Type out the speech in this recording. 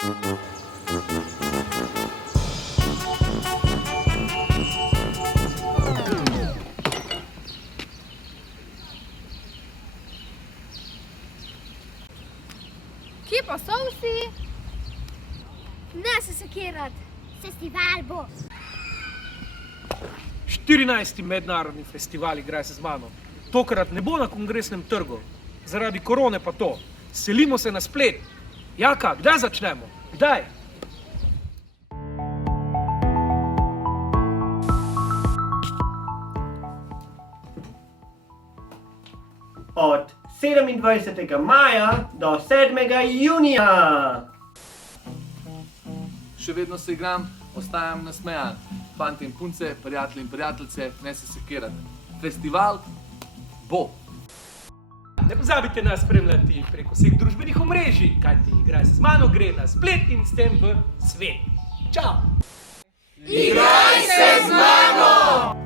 Kje pa so vsi? Ne se sekirat, festival bo. 14. mednarodni festival Igraj se z mano. Tokrat ne bo na Kongresnem trgu. Zaradi korone pa to. Selimo se na splet. Jaka, kdaj začnemo? Kdaj? Od 27. maja do 7. junija. Še vedno se igram, ostajam nasmejan. Fante in punce, prijatelji in prijateljice, ne se sekirati. Festival bo. Ne pozabite nas spremljati preko vseh družbenih omrežij, kajti Igraj se z mano gre na splet in s tem v svet. Čau! Igraj se z mano!